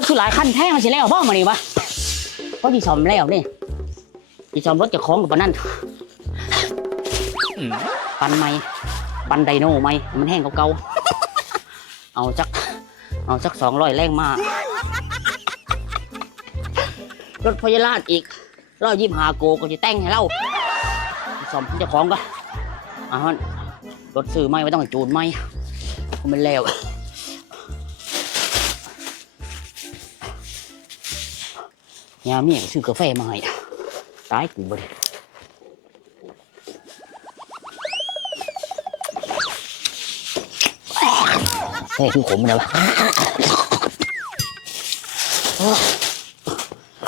ถคือหลายคันแท้มาสิแล้วบ่มานี่วะเพราะที่ซ่อมแล้วนี่ที่ซ่อมรถเจะคล้าของกับปานนั่นปันไม่ปันไดโน่ไม่มันแห้งเก่าๆเอาจักเอาจักสองร้อยแรงมารถพยาราชอีกร้อยยี่หาโกก็จะแต่งให้เราซ่อมเจ้าของก็อะมันรถซื้อไม่ไม่ต้องให้จูนไม่มันแล้ว ยามเนี่ยซื้อกาแฟมาให้ตายกูบ่ได้แค่คือขมเลยวะ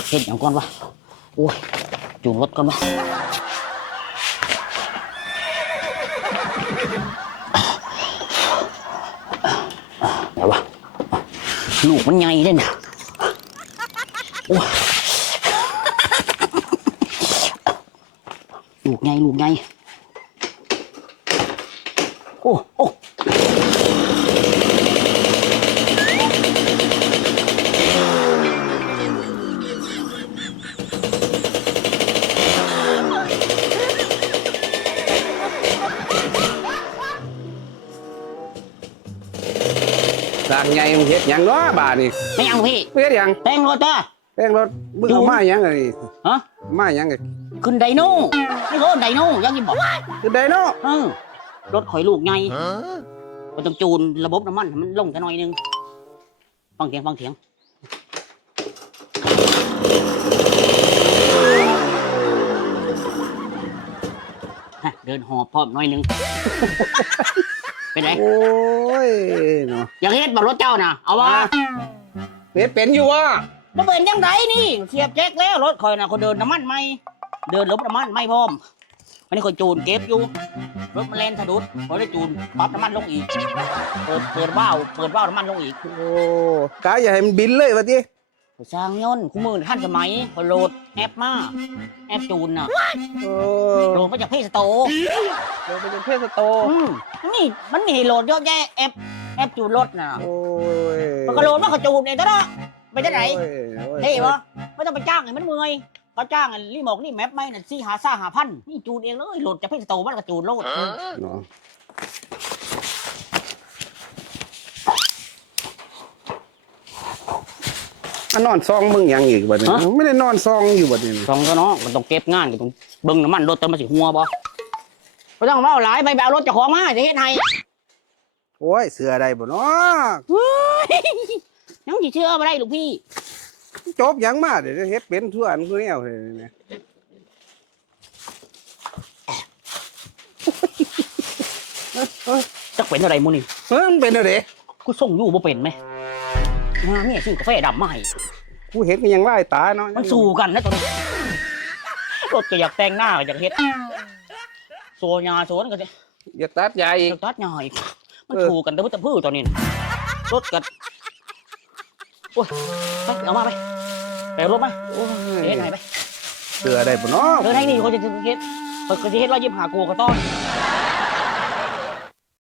เห็นอย่างก่อนวะโอ้ยจูนรถก่อนวะเดี๋ยววะลูกมันใหญ่เด้เนี่ยโอ้ย ลูกไงลูกไงโอ้โอ้สร้างใหญ่มึงเฮ็ดหยังเนาะบาดนี่ไม่ยังพี่เฮ็ดหยังแต่งรถจ้าแป้งรถมึงเอามาหยังไงฮะมาหยังไง ขึ้นไดโน่นี่เขาไดโน่ยังกินบอกคือได้เนาะเออรถข่อยลูกไงมันต้องจูนระบบน้ำมันให้มันลงกันหน่อยนึงฟังเสียงฟังเสียงฮะเดินหอบพร้อมหน่อยนึง เป็นไรโอ้ยเนาะอยากเฮ็ดแบบรถเจ้าน่ะเอาวะเฮ็ดเป็นอยู่วะมันเป็นยังไงนี่เสียบแจ็คแล้วรถคอยน่ะคนเดินน้ำมันไม่ เดินลบน้ำมันไม่พร้อมอันนี้คนจูนเก็บอยู่รถมันแล่นสะดุดพอได้จูนปรับน้ำมันลงอีก เปิดเปิดว่าวเปิดว่าวน้ำมันลงอีกโอ้กายอย่าให้มันบินเลยวะทีสร้างยนต์คู่มือท่านสมัยพอโหลดแอปมาแอปจูนน่ะโอ้โหลดมาจากเพจสโตร์เดี๋ยวไปเป็นเพศสโตอืมนี่มันมีให้โหลดเยอะแยะแอปแอปจูนรถน่ะโอ้ยมันก็โหลดมาเขาจูนเองตลอดไปที่ไหนโอ้ยโอ้ยเท่ปะไม่ต้องไปจ้างไอ้มันเมื่อย เขาจ้างไอ้รีโมกนี่แมปไม่น่ะสี่หาซ่าหาพันนี่จูนเองเลยโหลดจากเพจสโตร์มันก็จูนโหลดเนาะอันนอนซองมึงหยังอีกบัดนี้ไม่ได้นอนซองอยู่บัดนี้สองตัวเนาะมันต้องเก็บงานก็ต้องเบิ่งน้ำมันรถเติมมาสิหัวบ่ไม่ต้องมาเอาหลายไปไปเอารถเจากของมาจะเฮ็ดให้โอ้ยเสือได้บ่เนาะยังสิเชื่อมาได้ลูกพี่ จบหยังมาเดี๋ยวเฮ็ดเป็นทั่วอันทั่วแนวเลยเนี่ยจักเป็นอะไรมูนี่เฮ้ยมันเป็นอะไรกูส่งอยู่บ่เป็นไหมอ่าเนี่ยซื้อกาแฟดำมาให้กูเห็นกันยังไล่ตาเนาะมันสู้กันนะตัวนี้รถก็อยากแต่งหน้าก็อยากเฮ็ดโซยาโซนก็สิอย่าตัดใหญ่อีกตัดหน่อยมันถูกกันแต่ว่าจะพื้ตอนนี้น่ะรถกันโอ้ยไปเอามาไป ไปเอารถมาโอ้ยเฮ็ดไหนไปเสือได้บ่เนาะเดินให้นี่เขาจะเฮ็ดเขาจะเฮ็ดร้อยยี่สิบห้าโกก็ต้อง